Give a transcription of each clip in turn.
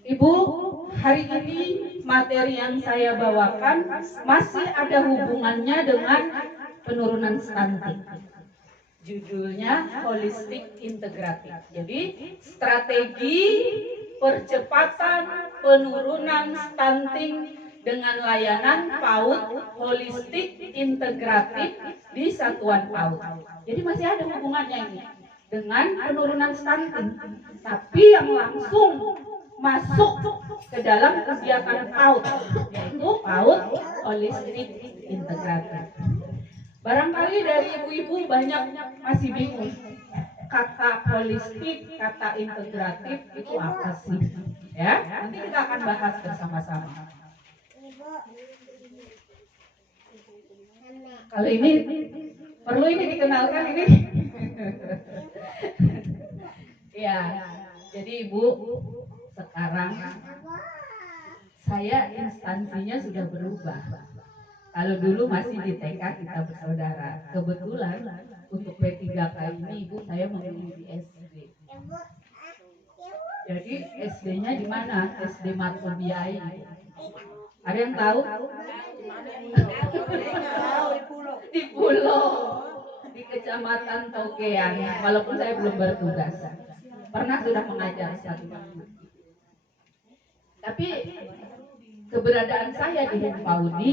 Ibu, hari ini materi yang saya bawakan masih ada hubungannya dengan penurunan stunting. Judulnya holistik integratif. Jadi strategi percepatan penurunan stunting dengan layanan PAUD holistik integratif di satuan PAUD. Jadi masih ada hubungannya ini dengan penurunan stunting. Tapi yang langsung masuk ke dalam kegiatan PAUD, yaitu PAUD holistik integratif. Barangkali dari ibu-ibu banyak masih bingung, kata holistik, kata integratif itu apa sih? Ya, nanti kita akan bahas bersama-sama. Kalau ini perlu ini dikenalkan ini. Ya, jadi ibu sekarang saya instansinya sudah berubah. Kalau dulu masih di TK kita bersaudara. Kebetulan untuk P3K ini ibu saya memilih di SD. Jadi SD-nya di mana? SD Matlobiai. Ada yang tahu? Di Pulau, di Kecamatan Togean. Walaupun saya belum bertugas, pernah sudah mengajar satu tahun. Tapi keberadaan saya di Himpaudi,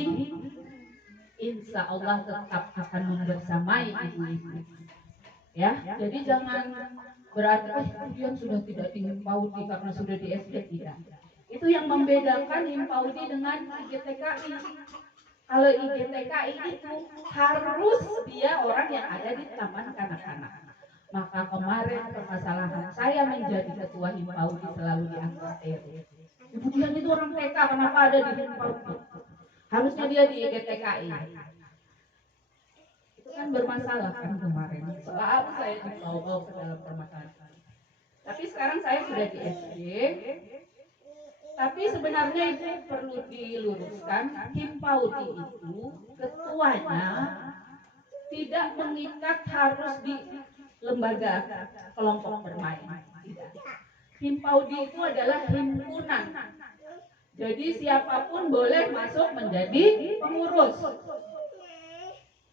insya Allah tetap akan membersamai ibu-ibu. Ya, jadi jangan berarti dia sudah tidak di Himpaudi karena sudah di SD, tidak. Itu yang membedakan Himpaudi dengan IGTKI. Kalau IGTKI itu harus dia orang yang ada di taman kanak-kanak. Maka kemarin permasalahan saya menjadi ketua Himpaudi selalu dianggap Eri. Ibu Dian itu orang TK, kenapa ada di Himpaudi? Harusnya dia di IGTKI. Itu kan bermasalah kan kemarin. Selalu saya dibawa-bawa ke dalam permasalahan. Tapi sekarang saya sudah di SD. Tapi sebenarnya itu perlu diluruskan, Himpaudi itu ketuanya tidak mengikat harus di lembaga kelompok bermain. Tidak. Himpaudi itu adalah himpunan. Jadi siapapun boleh masuk menjadi pengurus.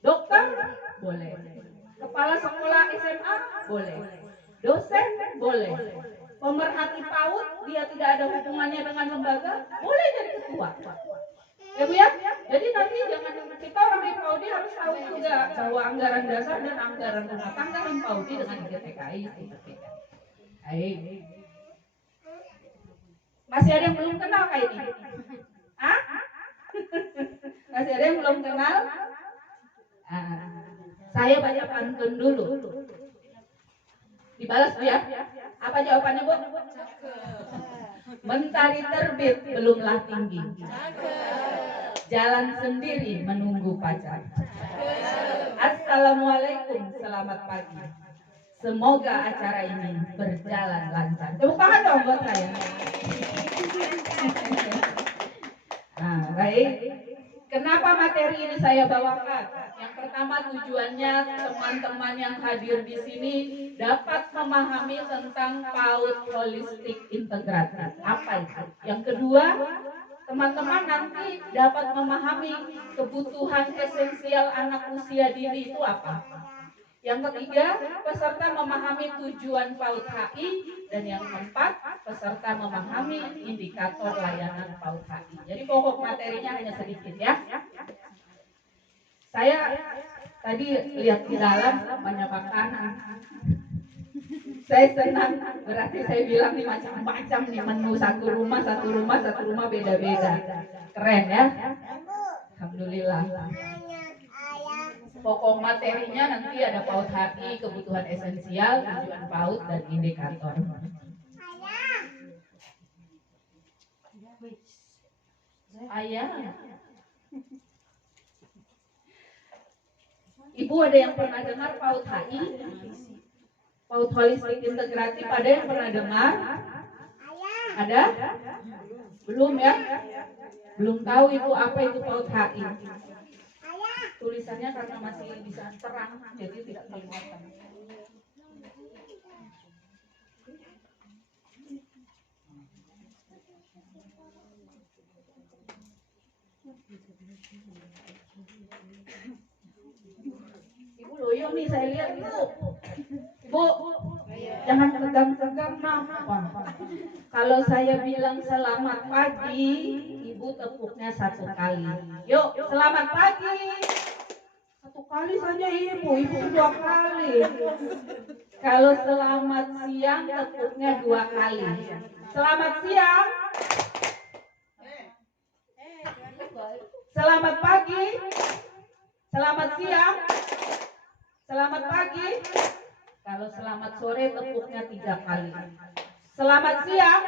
Dokter boleh. Kepala sekolah SMA boleh. Dosen boleh. Pemerhati PAUD, dia tidak ada hubungannya dengan lembaga, boleh jadi ketua. Ya Bu ya? Jadi nanti jangan kita orang Himpaudi harus tahu juga bahwa anggaran dasar dan anggaran rumah tangga Himpaudi dengan IGTKI itu berbeda. Baik. Masih ada yang belum kenal kayak ini? Hah? Masih ada yang belum kenal? Saya baca pantun dulu. Dibalas Bu ya? Apa jawabannya Bu? Mentari terbit belumlah tinggi. Jalan sendiri menunggu pacar. Assalamualaikum, selamat pagi. Semoga acara ini berjalan lancar. Tepuk tangan dong buat saya. Nah, baik. Kenapa materi ini saya bawakan? Yang pertama tujuannya teman-teman yang hadir di sini dapat memahami tentang PAUD holistik integratif. Apa itu? Yang kedua, teman-teman nanti dapat memahami kebutuhan esensial anak usia dini itu apa. Yang ketiga, peserta memahami tujuan PAUD HI. Dan yang keempat, peserta memahami indikator layanan PAUD HI. Jadi pokok materinya hanya sedikit ya. Saya tadi lihat di dalam banyak makanan. Saya senang, berarti saya bilang nih macam-macam nih menu satu rumah beda-beda. Keren ya. Alhamdulillah. Pokok materinya nanti ada PAUD HI, kebutuhan esensial, tujuan PAUD dan indikator. Ayah. Ibu ada yang pernah dengar PAUD HI? PAUD holistik integratif ada yang pernah dengar? Ada? Belum ya? Belum tahu itu apa itu PAUD HI. Tulisannya karena masih bisa terang, jadi tidak kelihatan. Ibu loyo nih saya lihat ibu. Ibu, jangan tegang-tegang nafas. Kalau saya bilang selamat pagi, ibu tepuknya 1 kali. Yuk, selamat pagi. 1 kali saja ibu 2 kali. Kalau selamat siang, tepuknya 2 kali. Selamat siang. Selamat pagi. Selamat siang. Selamat pagi. Kalau selamat sore, tepuknya 3 kali. Selamat siang.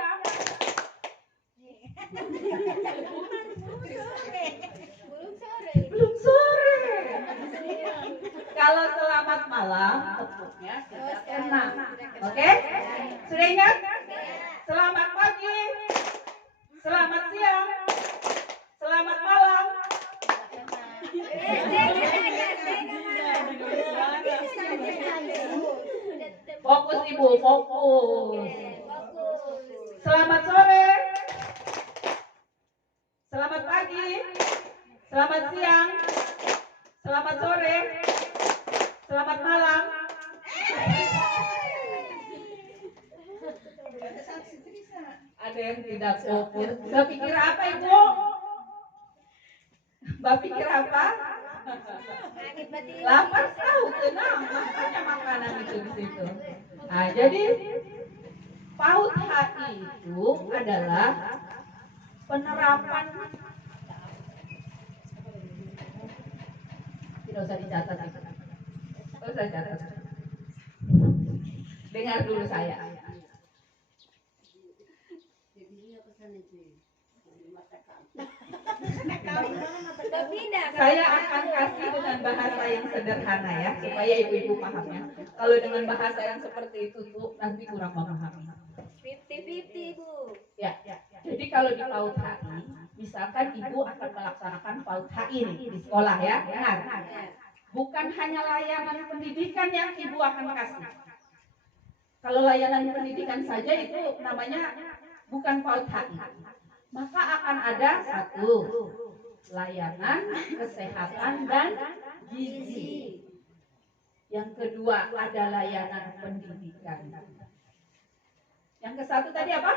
Belum sore. Kalau selamat malam, tepuknya sudah kena. Oke? Sudah ingat? Selamat pagi. Selamat siang. Selamat malam. Fokus ibu, fokus. Selamat sore. Selamat pagi. Selamat siang. Selamat sore. Selamat malam. Ada yang tidak fokus. Mbak pikir apa ibu? Mbak pikir apa? Lapar tahu tenang, makanya makanan itu di situ. Nah, jadi PAUD HI itu adalah penerapan. Tidak usah dicatat, tidak usah dicatat. Dengar dulu saya. Saya akan kasih dengan bahasa yang sederhana ya, supaya ibu-ibu pahamnya. Kalau dengan bahasa yang seperti itu tuh nanti kurang memahami. 50-50 Bu. Ya. Jadi kalau di PAUD HI, misalkan ibu akan melaksanakan PAUD HI nih di sekolah ya, dengar. Bukan hanya layanan pendidikan yang ibu akan kasih. Kalau layanan pendidikan saja itu namanya bukan PAUD HI. Maka akan ada 1 layanan kesehatan dan gizi. Yang kedua ada layanan pendidikan. Yang ke-1 tadi apa?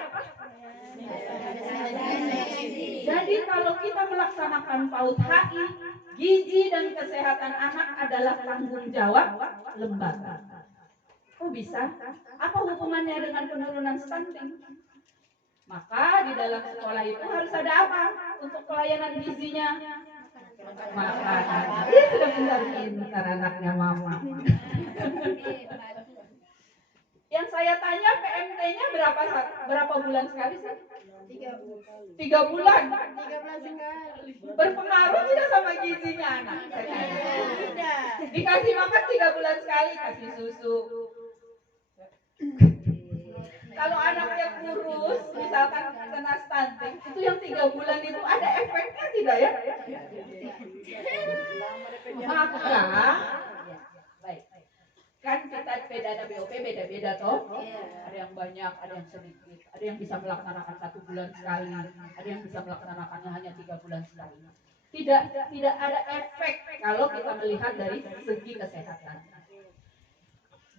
Jadi kalau kita melaksanakan PAUD HI, gizi dan kesehatan anak adalah tanggung jawab lembaga. Oh bisa? Apa hubungannya dengan penurunan stunting? Maka di dalam sekolah itu harus ada apa untuk pelayanan gizinya? Makanan. Dia sudah pintar-pintar anaknya mama. Yang saya tanya PMT-nya berapa bulan sekali sih? 3 bulan. 3 bulan sekali. Berpengaruh tidak sama gizinya anak? Dikasih makan 3 bulan sekali, kasih susu. Kalau anaknya kurus, misalkan kena stunting, itu yang 3 bulan itu ada efeknya tidak ya? Maka, baik. Kan kita beda BOP beda-beda toh. Ada yang banyak, ada yang sedikit, ada yang bisa melaksanakan 1 bulan sekali, ada yang bisa melaksanakannya hanya 3 bulan sekali. Tidak ada efek kalau kita melihat dari segi kesehatan.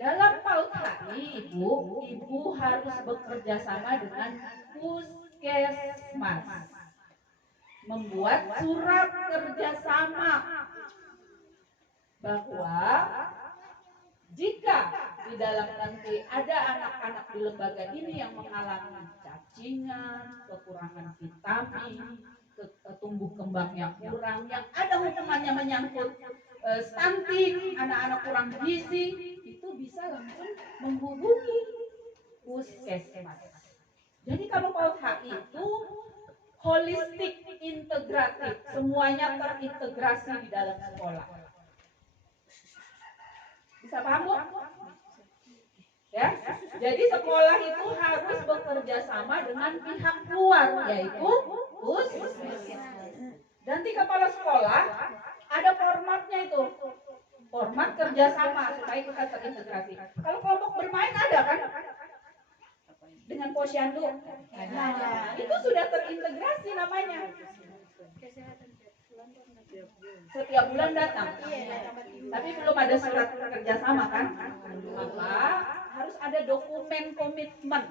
Dalam PAUD HI, ibu harus bekerja sama dengan puskesmas, membuat surat kerjasama bahwa jika di dalam nanti ada anak-anak di lembaga ini yang mengalami cacingan, kekurangan vitamin, tumbuh kembangnya kurang, yang ada hubungannya menyangkut stunting, anak-anak kurang gizi, itu bisa langsung menghubungi puskesmas. Jadi kalau PAUD HI itu holistik, integratif, semuanya terintegrasi di dalam sekolah. Bisa paham Bu? Ya, jadi sekolah itu harus bekerja sama dengan pihak luar, yaitu puskesmas. Dan di kepala sekolah ada formatnya itu, format kerjasama supaya kita terintegrasi. Kalau kelompok bermain ada kan? Dengan posyandu. Nah, itu sudah terintegrasi namanya. Setiap bulan datang. Tapi belum ada surat kerjasama kan? Maka harus ada dokumen komitmen.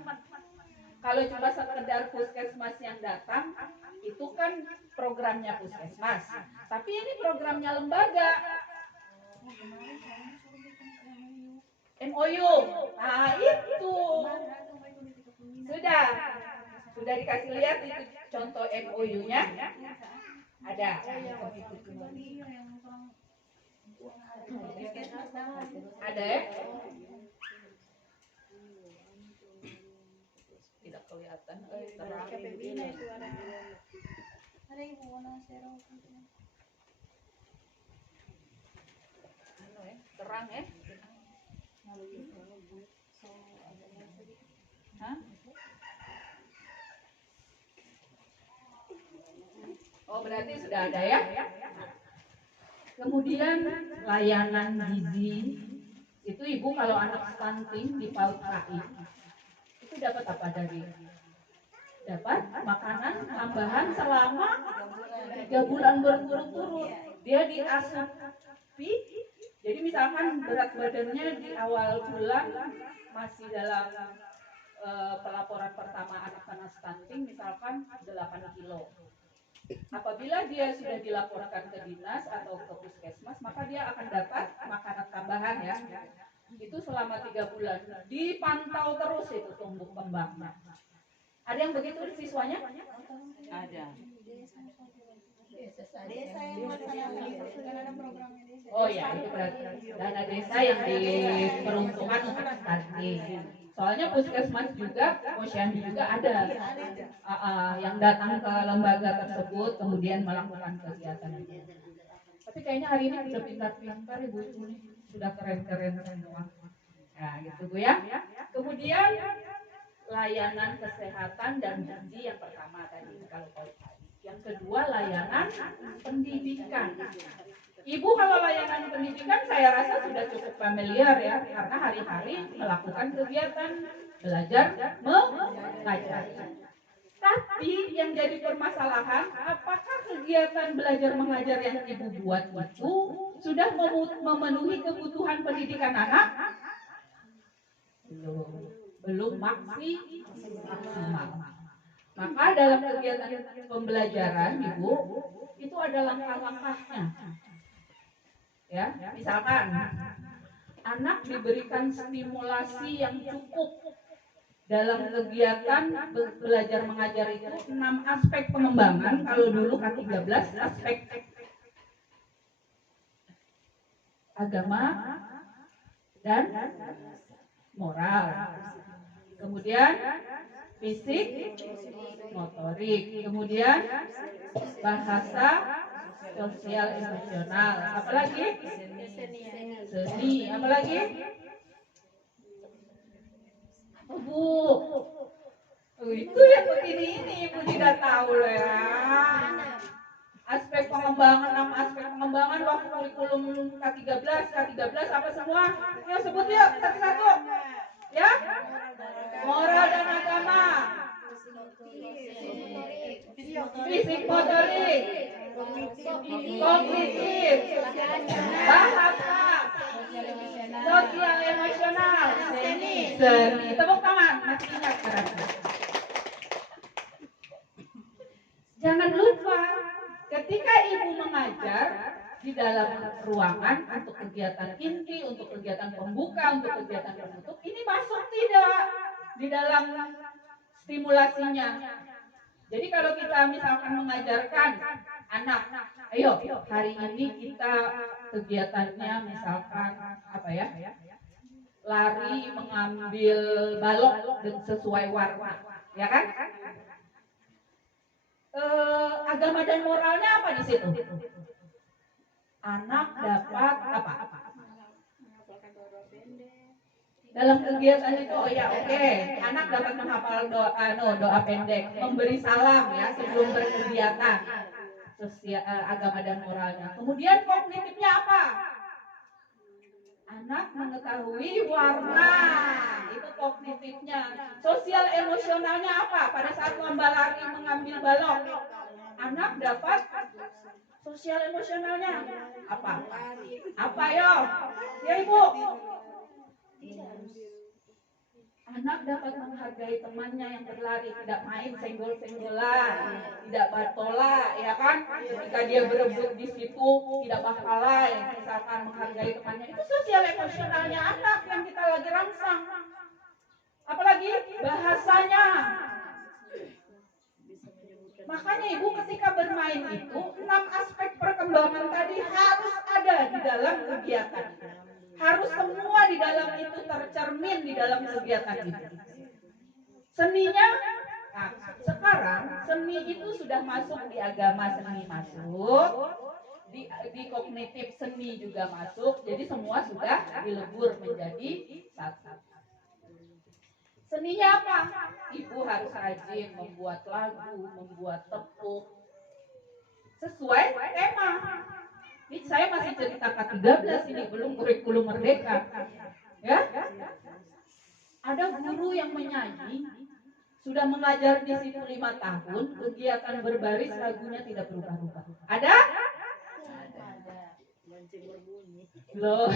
Kalau cuma sekedar puskesmas yang datang, itu kan programnya puskesmas. Tapi ini programnya lembaga. MOU. Nah, itu. Sudah dikasih lihat itu contoh MOU-nya. Ada. Ada ya? Tidak kelihatan. Terang. Terang ya? Hah? Oh, berarti sudah ada ya? Kemudian layanan gizi itu ibu kalau anak stunting di PAUD KI itu dapat apa dari? Dapat makanan tambahan selama 3 bulan berturut-turut. Dia diasupi. Jadi misalkan berat badannya di awal bulan masih dalam pelaporan pertama anak-anak stunting misalkan 8 kilo. Apabila dia sudah dilaporkan ke dinas atau ke puskesmas, maka dia akan dapat makanan tambahan ya. Itu selama 3 bulan. Dipantau terus itu tumbuh kembangnya. Ada yang begitu siswanya? Ada. Desa yang melaksanakan itu kan ada programnya desa. Oh ya, itu berarti dana desa yang diperuntukkan untuk stunting. Soalnya puskesmas juga, posyandu juga ada yang datang ke lembaga tersebut kemudian melakukan kegiatan. Tapi kayaknya hari ini sudah pintar-pintar ibu ini, sudah keren-keren semua. Nah, gitu Bu ya. Kemudian layanan kesehatan dan gizi yang pertama tadi kalau yang kedua layanan pendidikan. Ibu kalau layanan pendidikan saya rasa sudah cukup familiar ya, karena hari-hari melakukan kegiatan belajar mengajar. Tapi yang jadi permasalahan, apakah kegiatan belajar mengajar yang ibu buat itu sudah memenuhi kebutuhan pendidikan anak? Belum maksimal. Maka dalam kegiatan pembelajaran ibu itu ada langkah-langkahnya. Ya, misalkan anak diberikan stimulasi yang cukup dalam kegiatan belajar mengajar itu 6 aspek pengembangan. Kalau dulu kan 13 aspek agama dan moral. Kemudian fisik, motorik. Kemudian bahasa, sosial, emosional. Apalagi? Seni. Apalagi? Bu, itu yang begini ini ibu tidak tahu loh ya. Aspek pengembangan, 6 aspek pengembangan waktu kurikulum K13 apa semua? Ya sebut yuk satu-satu. Ya? Moral dan agama. Fisik motorik. Kognitif. Bahasa. Sosial emosional. Seni. Tepuk tangan. Masih ingat berarti. Jangan lupa ketika ibu mengajar di dalam ruangan untuk kegiatan inti, untuk kegiatan pembuka, untuk kegiatan penutup, ini masuk tidak di dalam stimulasinya. Jadi kalau kita misalkan mengajarkan anak, ayo hari ini kita kegiatannya misalkan apa ya? Lari mengambil balok sesuai warna, ya kan? Agama dan moralnya apa di situ? Anak dapat apa? Dalam kegiatan itu, oh ya oke. Anak dapat menghafal doa pendek, memberi salam ya sebelum berkegiatan. Sosial, agama dan moralnya. Kemudian kognitifnya apa? Anak mengetahui warna, itu kognitifnya. Sosial emosionalnya apa? Pada saat lomba lari mengambil balok, anak dapat Sosial emosionalnya apa? Apa yo? Ya ibu. Anak dapat menghargai temannya yang berlari, tidak main senggol-senggolan, tidak batola, ya kan? Jika dia berebut di situ, tidak bakalai, misalkan menghargai temannya. Itu sosial emosionalnya anak yang kita lagi rangsang. Apalagi bahasanya. Makanya ibu ketika bermain itu 6 aspek perkembangan tadi harus ada di dalam kegiatan. Harus semua di dalam itu tercermin di dalam kegiatan itu. Seninya, nah, sekarang seni itu sudah masuk di agama seni masuk, di kognitif seni juga masuk, jadi semua sudah dilebur menjadi satu. Seninya apa? Ibu harus rajin membuat lagu, membuat tepuk sesuai tema. Ini saya masih cerita K13 ini, belum kurikulum merdeka. Ya? Ada guru yang menyanyi, sudah mengajar di situ 5 tahun, kegiatan berbaris lagunya tidak berubah-ubah. Ada? Loh.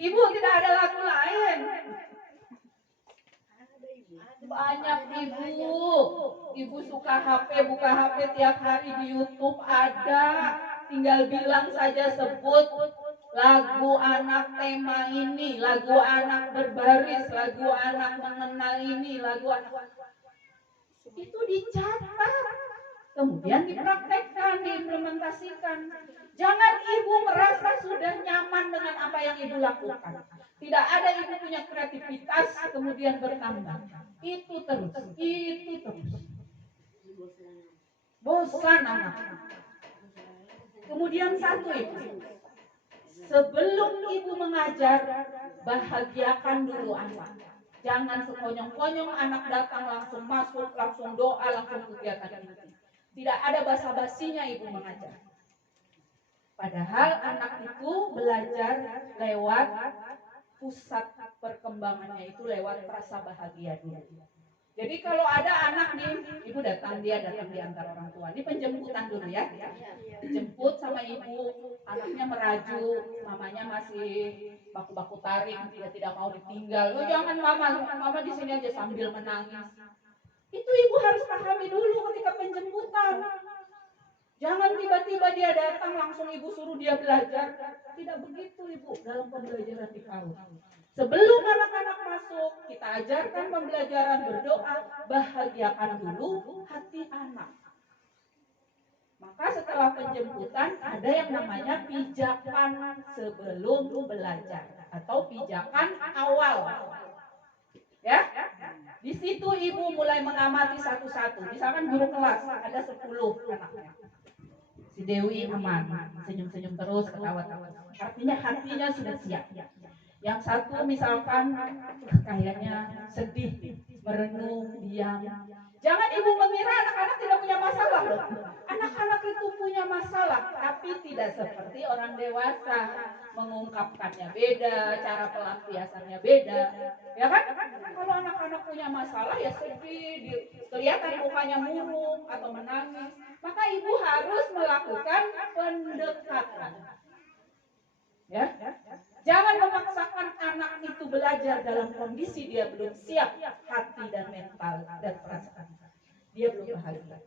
Ibu tidak ada lagu lain. Banyak ibu suka HP, buka HP tiap hari di YouTube ada. Tinggal bilang saja sebut lagu anak tema ini, lagu anak berbaris, lagu anak mengenal ini, lagu anak. Itu dicatat, kemudian dipraktekkan, diimplementasikan. Jangan ibu merasa sudah nyaman dengan apa yang ibu lakukan. Tidak ada ibu punya kreativitas kemudian bertambah. Itu terus. Bosan anak. Kemudian satu ibu, sebelum ibu mengajar, bahagiakan dulu anak. Jangan sekonyong-konyong anak datang langsung masuk, langsung doa, langsung kegiatan itu. Tidak ada basa-basinya ibu mengajar. Padahal anak itu belajar lewat pusat perkembangannya itu lewat rasa bahagia dulu. Jadi kalau ada anak nih, ibu datang diantar orang tua. Ini penjemputan dulu ya. Dijemput sama ibu, anaknya merajuk, mamanya masih baku-baku tarik, dia tidak mau ditinggal. Oh jangan mama di sini aja sambil menangis. Itu ibu harus pahami dulu ketika penjemputan. Jangan tiba-tiba dia datang langsung ibu suruh dia belajar. Tidak begitu ibu dalam pembelajaran di PAUD. Sebelum anak-anak masuk, kita ajarkan pembelajaran berdoa, bahagiakan dulu hati anak. Maka setelah penjemputan ada yang namanya pijakan sebelum belajar atau pijakan awal. Ya, di situ ibu mulai mengamati satu-satu. Misalkan guru kelas ada 10 anaknya. Si Dewi aman, senyum-senyum terus, ketawa-tawa. Artinya hatinya sudah siap. Yang satu misalkan kayaknya sedih, merenung, diam. Jangan ibu mengira anak-anak tidak punya masalah loh. Anak-anak itu punya masalah, tapi tidak seperti orang dewasa. Mengungkapkannya beda, cara pelampiasannya beda. Ya kan? Kalau anak-anak punya masalah ya sedih, kelihatan mukanya murung atau menangis. Maka ibu harus melakukan pendekatan. Ya? Jangan memaksakan anak itu belajar dalam kondisi dia belum siap hati dan mental dan perasaan. Dia belum bahagia.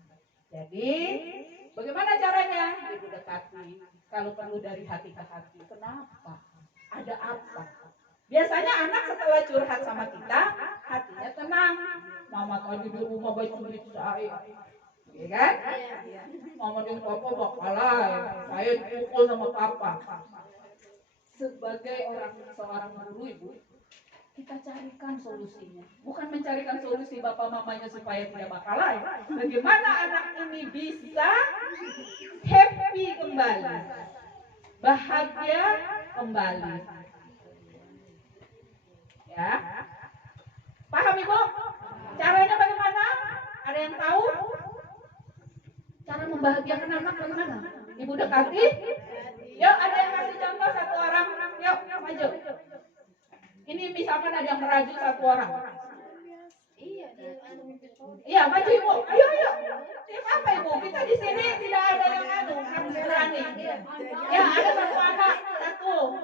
Jadi, bagaimana caranya? Ibu dekati. Kalau perlu dari hati ke hati. Kenapa? Ada apa? Biasanya anak setelah curhat sama kita, hatinya tenang. Mama tadi di rumah baik-baik saya. Ya kan? Mama dan papa bakalan. Saya dipukul sama papa. Sebagai seorang guru ibu, kita carikan solusinya. Bukan mencarikan solusi bapak mamanya supaya tidak bakalan. Bagaimana anak ini bisa happy kembali, bahagia kembali. Ya, paham ibu? Caranya bagaimana? Ada yang tahu? Cara membahagiakan anak bagaimana? Ibu dekati. Yuk, ada yang kasih contoh satu orang. Yuk, maju. Ini misalkan ada yang merajuk satu orang. Iya, maju ibu. Ayo, ayo. Tim apa ibu? Kita di sini tidak ada yang harus berani. Ya, ada satu anak, satu.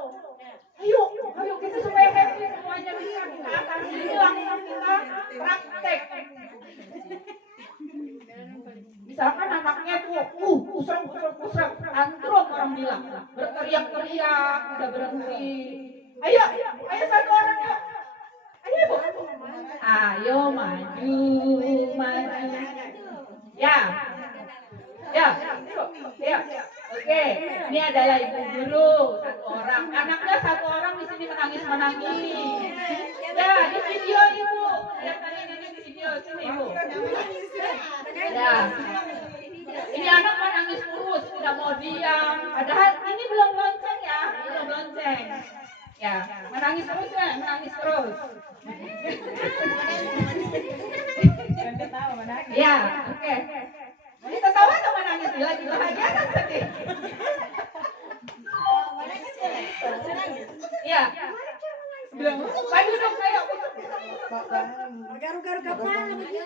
Ayo, ayo kita supaya happy semuanya bisa kita atasi ini langsung kita praktek. Misalkan anaknya tuh, kusrek, tantrum orang bilang, berteriak-teriak, tidak berhenti. Ayo, ayo satu orang yuk. Ayo ibu. Ayo maju, maju. Ya, ya, ya. Oke, ini adalah ibu guru satu orang. Anaknya satu orang di sini menangis. Ya, di video ibu. Lihat tadi ini di video sini ibu. Ya. Ini anak menangis terus, tidak mau diam. Padahal ini belum lonceng ya, belum lonceng. Ya, menangis terus ya, menangis terus. Ya, oke. Ini tertawa atau menangis? Lagi bahagia atau sedih? Ya. Maju dong, ayo. Garu-garu kepala begini.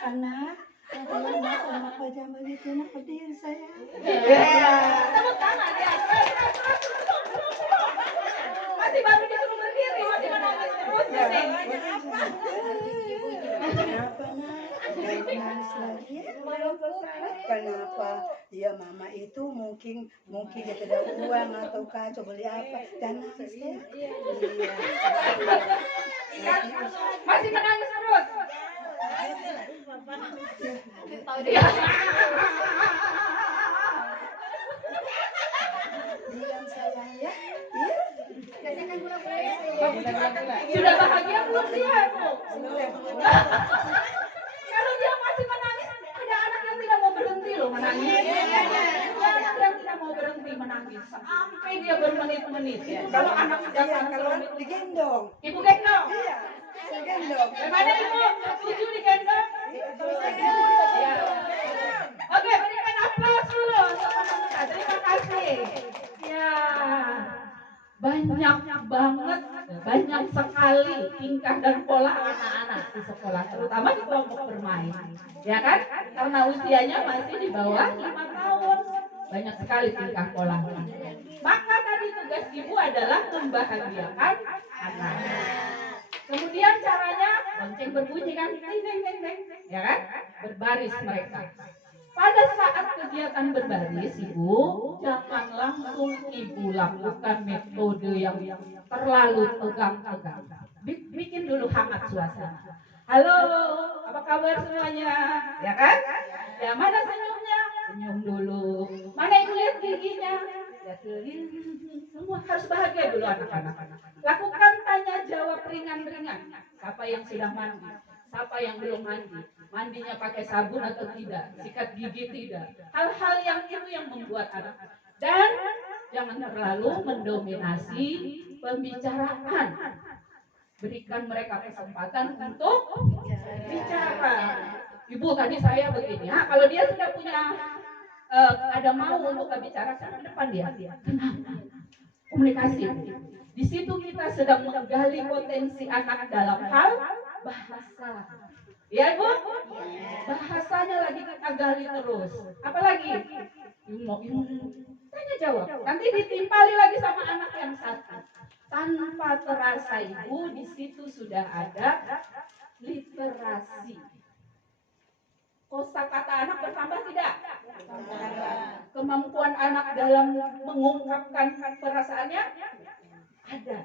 Anak, kenapa jam begitu nak berdiri saya? Tepuk tangan ya. Masih baru disuruh berdiri, masih menangis terus nih. Kenapa nak? Nangis lagi? Kenapa? Ya mama itu mungkin dia tidak uang atau kacau beli apa dan nangis ya. Iya. Masih menangis terus. Iya. Diam sayang ya. Sudah bahagia belum dia, Bu? Kalau dia masih menangis, ada anak yang tidak mau berhenti loh menangis. Ada anak yang tidak mau berhenti menangis sampai dia bermenit-menit. Kalau anak sudah Kalau digendong. Ibu gendong. Iya. Digendong. Bagaimana ibu? Setuju digendong? Ya. Oke, berikan aplaus dulu untuk peserta. Terima kasih. Ya, banyak sekali tingkah dan pola anak-anak di sekolah, terutama di kelompok bermain. Ya kan? Karena usianya masih di bawah 5 tahun. Banyak sekali tingkah polanya. Maka tadi tugas ibu adalah membahagiakan anak. Kemudian caranya lonceng berbunyi kan, ding ding ding ding, ya kan? Berbaris mereka. Pada saat kegiatan berbaris, ibu jangan langsung ibu lakukan metode yang terlalu tegang-tegang. Bikin dulu hangat suasana. Halo, apa kabar semuanya? Ya kan? Ya, mana senyumnya? Senyum dulu. Mana ibu lihat giginya? Lihat dulu. Semua harus bahagia dulu anak-anak. Lakukan tanya jawab ringan-ringan. Siapa yang sudah mandi? Siapa yang belum mandi? Mandinya pakai sabun atau tidak? Sikat gigi tidak? Hal-hal yang itu yang membuat anak. Dan jangan terlalu mendominasi pembicaraan. Berikan mereka kesempatan untuk bicara. Ibu tadi saya begini. Kalau dia sudah punya ada mau untuk bicara ke depan dia. Kenapa? Komunikasi. Di situ kita sedang menggali potensi anak dalam hal bahasa. Ya ibu? Bahasanya lagi kita gali terus. Apalagi? Tanya jawab. Nanti ditimpali lagi sama anak yang satu. Tanpa terasa ibu, di situ sudah ada literasi. Kosakata anak bertambah tidak? Kemampuan anak dalam mengungkapkan perasaannya ada.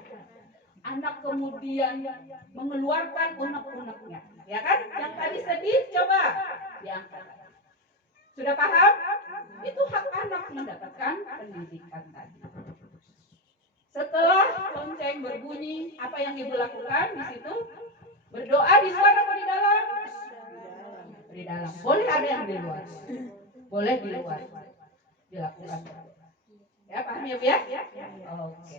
Anak kemudian mengeluarkan unek-uneknya, ya kan? Yang tadi sedih, coba diangkat. Sudah paham? Itu hak anak mendapatkan pendidikan tadi. Setelah lonceng berbunyi, apa yang ibu lakukan di situ? Berdoa di luar atau di dalam? Di dalam. Boleh ada yang di luar. Boleh di luar. Dilakukan. Ya, paham ya, Bu ya? Oke.